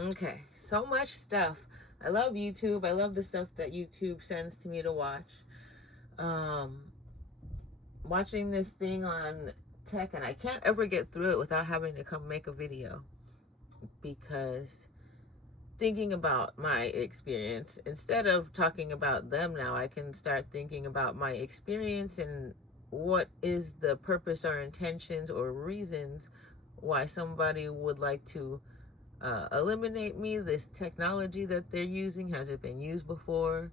Okay, so much stuff. I love YouTube. I love the stuff that YouTube sends to me to watch. Um, Watching this thing on tech, and I can't ever get through it without having to come make a video, because thinking about my experience, instead of talking about them now, I can start thinking about my experience and what is the purpose or intentions or reasons why somebody would like to eliminate me. This technology that they're using, has it been used before?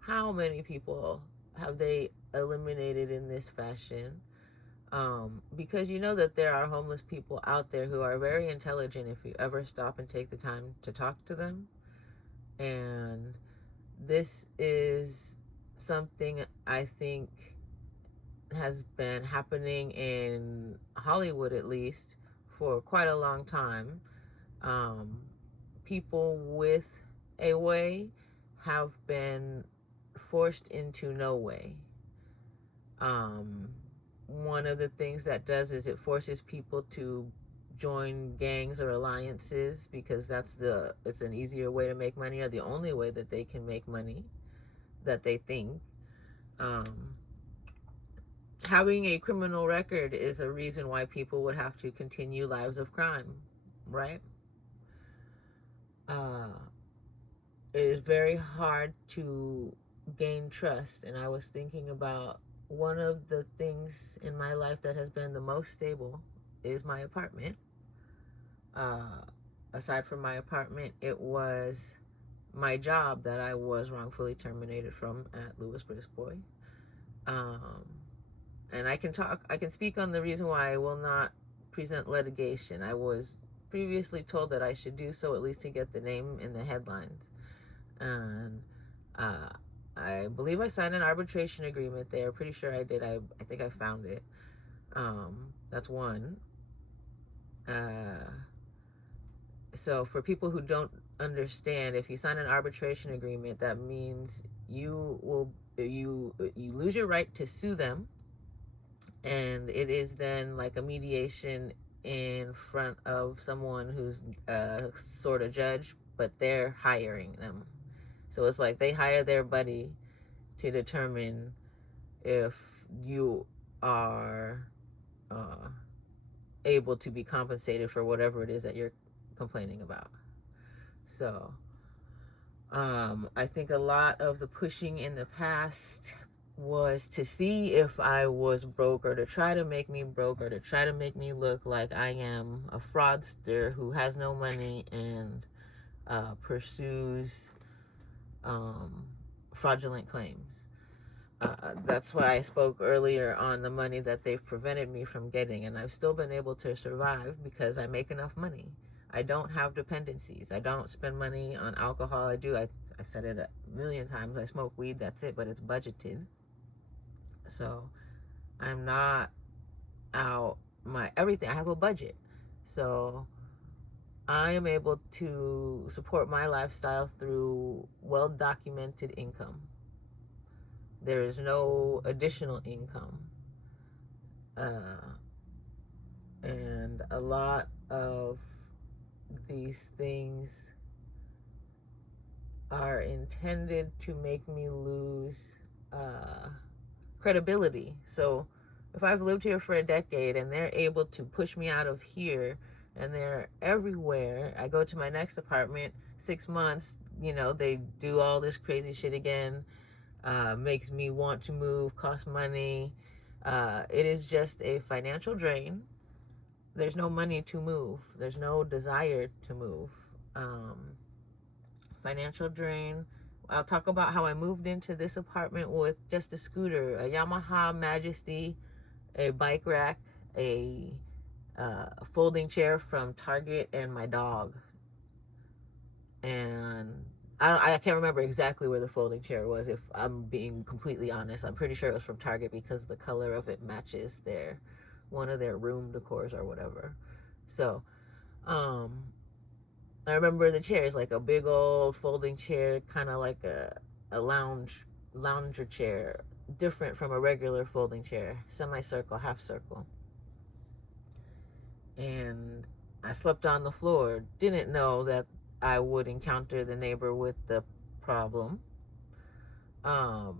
How many people have they eliminated in this fashion? Because you know that there are homeless people out there who are very intelligent if you ever stop and take the time to talk to them. And this is something I think has been happening in Hollywood, at least, for quite a long time. Um, People with a way have been forced into no way. Um, One of the things that does is it forces people to join gangs or alliances, because it's an easier way to make money, or the only way that they can make money, that they think. Um, Having a criminal record is a reason why people would have to continue lives of crime, right? Uh, it is very hard to gain trust. And I was thinking about one of the things in my life that has been the most stable is my apartment. Uh, Aside from my apartment, it was my job that I was wrongfully terminated from at Louis Brisbois. Um, and I can speak on the reason why I will not present litigation. I was previously told that I should do so, at least to get the name in the headlines. And uh, I believe I signed an arbitration agreement there. Pretty sure I did. I think I found it. That's one. So for people who don't understand, if you sign an arbitration agreement, that means you lose your right to sue them, and it is then like a mediation in front of someone who's a sort of judge, but they're hiring them. So it's like they hire their buddy to determine if you are uh, able to be compensated for whatever it is that you're complaining about. So I think a lot of the pushing in the past was to see if I was broke, or to try to make me broke, or to try to make me look like I am a fraudster who has no money and pursues fraudulent claims. That's why I spoke earlier on the money that they've prevented me from getting, and I've still been able to survive because I make enough money. I don't have dependencies. I don't spend money on alcohol. I said it a million times. I smoke weed, that's it, but it's budgeted. So I'm not out my everything. I have a budget. So I am able to support my lifestyle through well documented income. There is no additional income. Uh, and a lot of these things are intended to make me lose credibility. So if I've lived here for a decade and they're able to push me out of here and they're everywhere, I go to my next apartment, 6 months, they do all this crazy shit again, makes me want to move, cost money. It is just a financial drain. There's no money to move. There's no desire to move. Financial drain. I'll talk about how I moved into this apartment with just a scooter, a Yamaha Majesty, a bike rack, a folding chair from Target, and my dog. And I can't remember exactly where the folding chair was, if I'm being completely honest. I'm pretty sure it was from Target because the color of it matches one of their room decors or whatever. So, I remember the chair is like a big old folding chair, kind of like a lounger chair, different from a regular folding chair, semicircle, half circle. And I slept on the floor. Didn't know that I would encounter the neighbor with the problem. So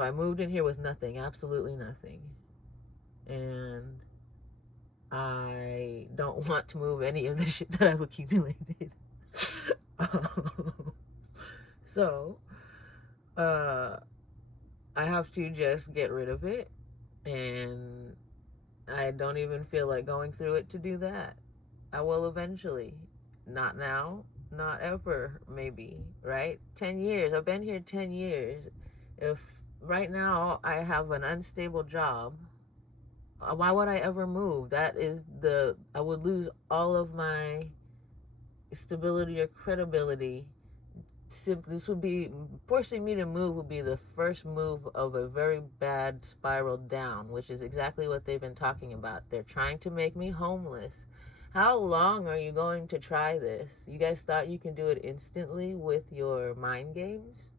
I moved in here with nothing, absolutely nothing. And I don't want to move any of the shit that I've accumulated. So, I have to just get rid of it. And I don't even feel like going through it to do that. I will eventually. Not now, not ever, maybe, right? 10 years. I've been here 10 years. If right now I have an unstable job, why would I ever move? I would lose all of my stability or credibility. This would be, forcing me to move would be the first move of a very bad spiral down, which is exactly what they've been talking about. They're trying to make me homeless. How long are you going to try this? You guys thought you can do it instantly with your mind games?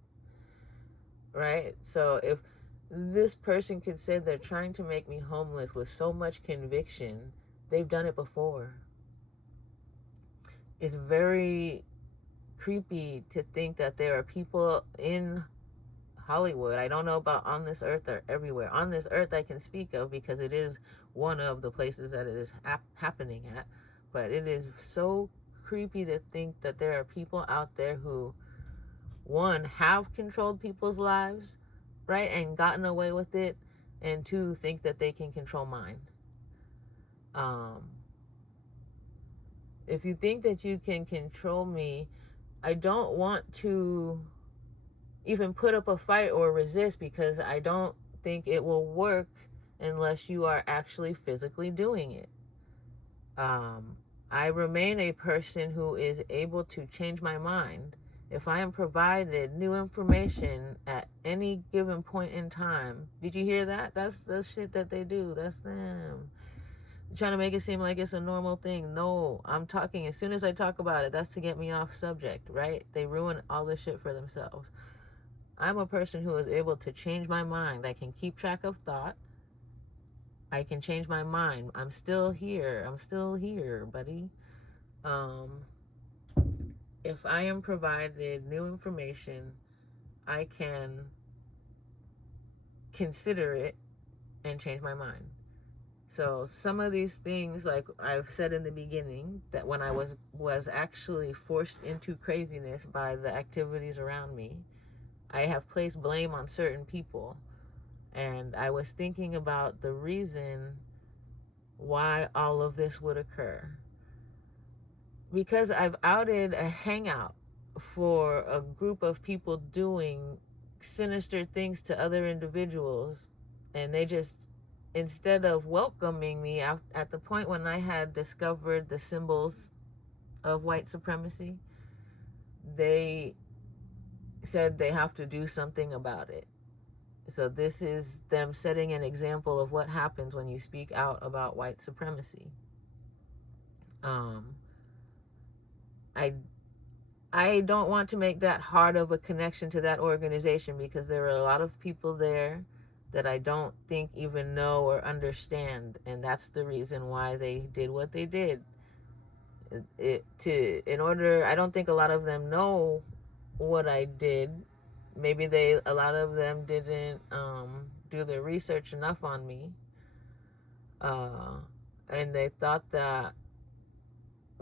Right? So if this person could say they're trying to make me homeless with so much conviction, they've done it before. It's very creepy to think that there are people in Hollywood, I don't know about on this earth or everywhere. On this earth I can speak of because it is one of the places that it is happening at. But it is so creepy to think that there are people out there who, one, have controlled people's lives, right, and gotten away with it, and two, think that they can control mine. If you think that you can control me, I don't want to even put up a fight or resist, because I don't think it will work unless you are actually physically doing it. I remain a person who is able to change my mind. If I am provided new information at any given point in time, did you hear that? That's the shit that they do. That's them. They're trying to make it seem like it's a normal thing. No, I'm talking, as soon as I talk about it, that's to get me off subject, right? They ruin all this shit for themselves. I'm a person who is able to change my mind. I can keep track of thought. I can change my mind. I'm still here. I'm still here, buddy. If I am provided new information, I can consider it and change my mind. So some of these things, like I've said in the beginning, that when I was actually forced into craziness by the activities around me, I have placed blame on certain people. And I was thinking about the reason why all of this would occur. Because I've outed a hangout for a group of people doing sinister things to other individuals, and they just, instead of welcoming me at the point when I had discovered the symbols of white supremacy, they said they have to do something about it. So this is them setting an example of what happens when you speak out about white supremacy. I don't want to make that hard of a connection to that organization, because there are a lot of people there that I don't think even know or understand, and that's the reason why they did what they did. I don't think a lot of them know what I did. Maybe a lot of them didn't do their research enough on me, and they thought that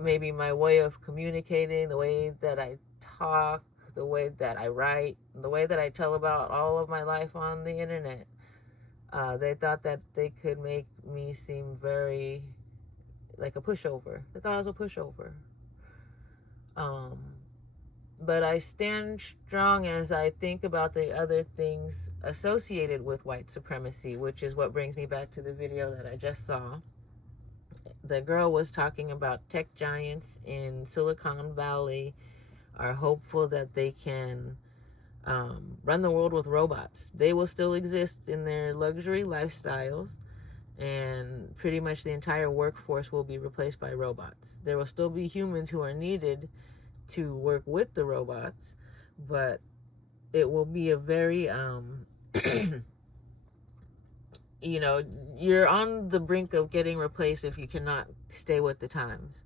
maybe my way of communicating, the way that I talk, the way that I write, the way that I tell about all of my life on the internet, they thought that they could make me seem very like a pushover. They thought I was a pushover. But I stand strong as I think about the other things associated with white supremacy, which is what brings me back to the video that I just saw. The girl was talking about tech giants in Silicon Valley are hopeful that they can run the world with robots. They will still exist in their luxury lifestyles, and pretty much the entire workforce will be replaced by robots. There will still be humans who are needed to work with the robots, but it will be a very you're on the brink of getting replaced if you cannot stay with the times.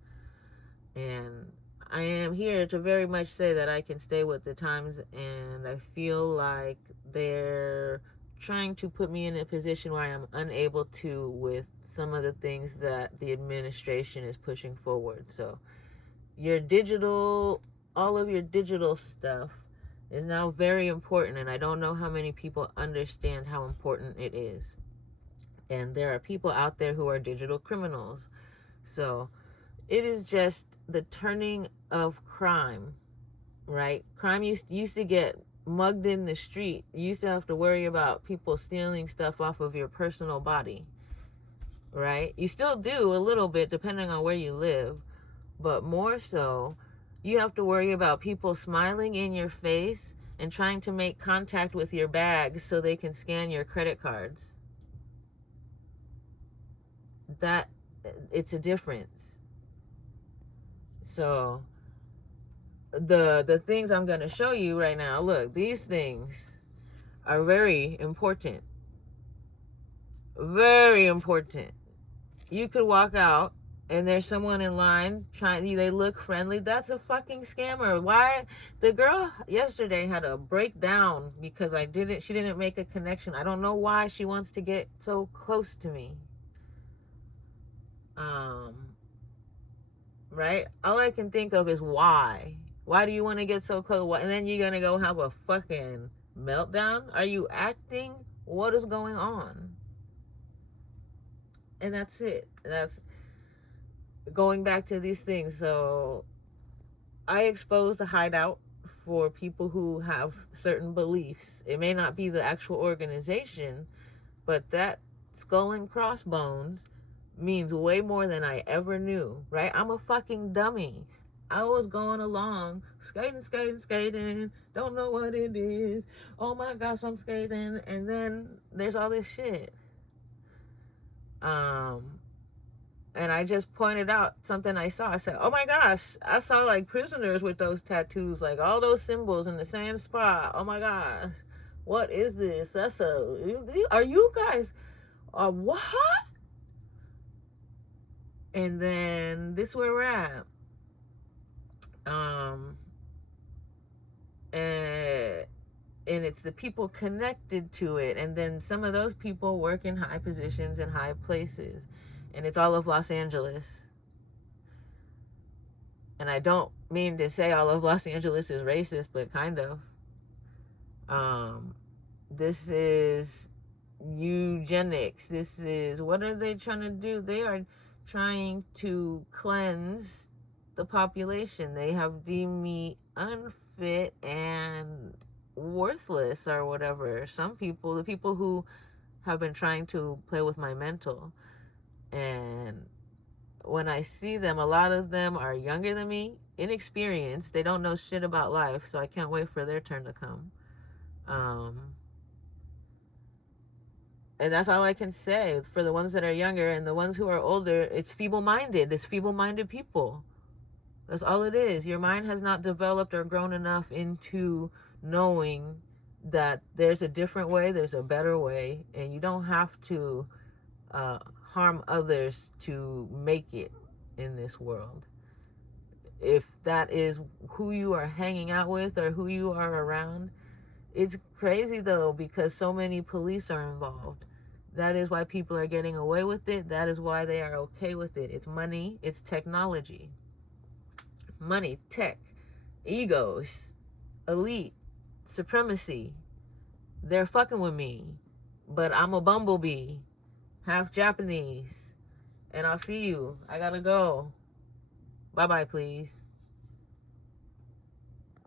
And I am here to very much say that I can stay with the times, and I feel like they're trying to put me in a position where I am unable to with some of the things that the administration is pushing forward. So your digital, all of your digital stuff is now very important, and I don't know how many people understand how important it is. And there are people out there who are digital criminals. So it is just the turning of crime, right? Crime used to get mugged in the street. You used to have to worry about people stealing stuff off of your personal body, right? You still do a little bit depending on where you live, but more so, you have to worry about people smiling in your face and trying to make contact with your bag so they can scan your credit cards. That, it's a difference. So the things I'm going to show you right now, look, these things are very important. Very important. You could walk out and there's someone in line they look friendly. That's a fucking scammer. Why? The girl yesterday had a breakdown because she didn't make a connection. I don't know why she wants to get so close to me. Right? All I can think of is why. Why do you want to get so close? And then you're going to go have a fucking meltdown? Are you acting? What is going on? And that's it. That's going back to these things. So I exposed a hideout for people who have certain beliefs. It may not be the actual organization, but that skull and crossbones means way more than I ever knew, right? I'm a fucking dummy. I was going along, skating, don't know what it is. Oh my gosh, I'm skating. And then there's all this shit. And I just pointed out something I saw. I said, oh my gosh, I saw like prisoners with those tattoos, like all those symbols in the same spot. Oh my gosh, what is this? Are you guys, what? And then this is where we're at. And it's the people connected to it. And then some of those people work in high positions in high places. And it's all of Los Angeles. And I don't mean to say all of Los Angeles is racist, but kind of. This is eugenics. This is, what are they trying to do? They are trying to cleanse the population. They have deemed me unfit and worthless or whatever. Some people, the people who have been trying to play with my mental. And when I see them, a lot of them are younger than me, inexperienced. They don't know shit about life, so I can't wait for their turn to come. And that's all I can say for the ones that are younger. And the ones who are older, it's feeble-minded. It's feeble-minded people. That's all it is. Your mind has not developed or grown enough into knowing that there's a different way, there's a better way, and you don't have to harm others to make it in this world. If that is who you are hanging out with or who you are around, it's crazy though, because so many police are involved. That is why people are getting away with it. That is why they are okay with it. It's money, it's technology. Money, tech, egos, elite, supremacy. They're fucking with me. But I'm a bumblebee, half Japanese. And I'll see you. I gotta go. Bye-bye, please.